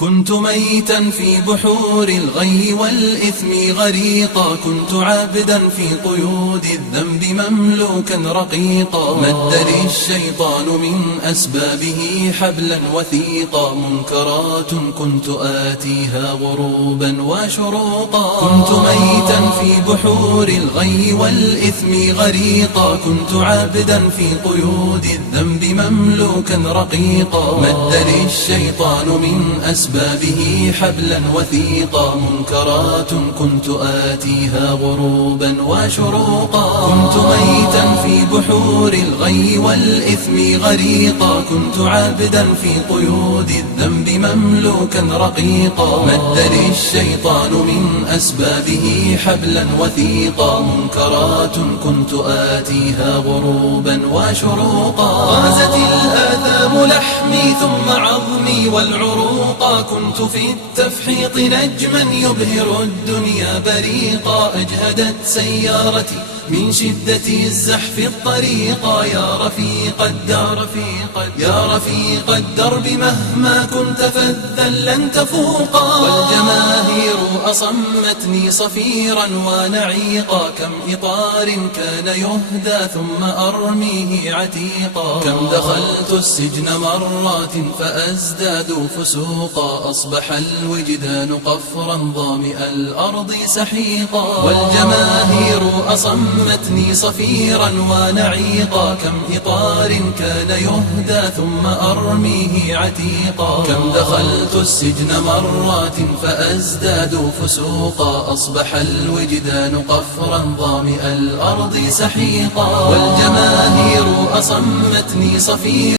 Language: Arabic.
كنت ميتا في بحور الغي والإثم غريقا، كنت عابدا في قيود الذنب مملوكا رقيقا. مد لي الشيطان من أسبابه حبلا وثيقا، منكرات كنت آتيها غروبا وشروقا. كنت ميتا في بحور الغي والإثم غريقا، كنت عابدا في قيود الذنب مملوكا رقيقا. مد لي الشيطان من أسبابه حبلا وثيقا، منكرات كنت آتيها غروبا وشروقا. كنت ميتا في بحور الغي والإثم غريقا، كنت عابدا في قيود الذنب مملوكا رقيقا. مد لي الشيطان من أسبابه حبلا وثيقا، منكرات كنت آتيها غروبا وشروقا. غازت الآثام لحمي ثم عظمي والعروقا، كنت في التفحيط نجما يبهر الدنيا بريقا. أجهدت سيارتي من شدة الزحف الطريقا، يا رفيق الدار يا رفيق الدرب مهما كنت فذا لن تفوقا. والجماهير أصمتني صفيرا ونعيقا، كم إطار كان يهدى ثم أرميه عتيقا. كم دخلت السجن مرات فأزداد فسوقا، أصبح الوجدان قفرا ظامئ الأرض سحيقا. والجماهير أصمتني صفيرا ونعيقا، كم إطار كان يهدى ثم أرميه عتيقا. كم دخلت السجن مرات فأزداد فسوقا، أصبح الوجدان قفرا ظامئ الأرض سحيقا. والجماهير أصمتني صفيرا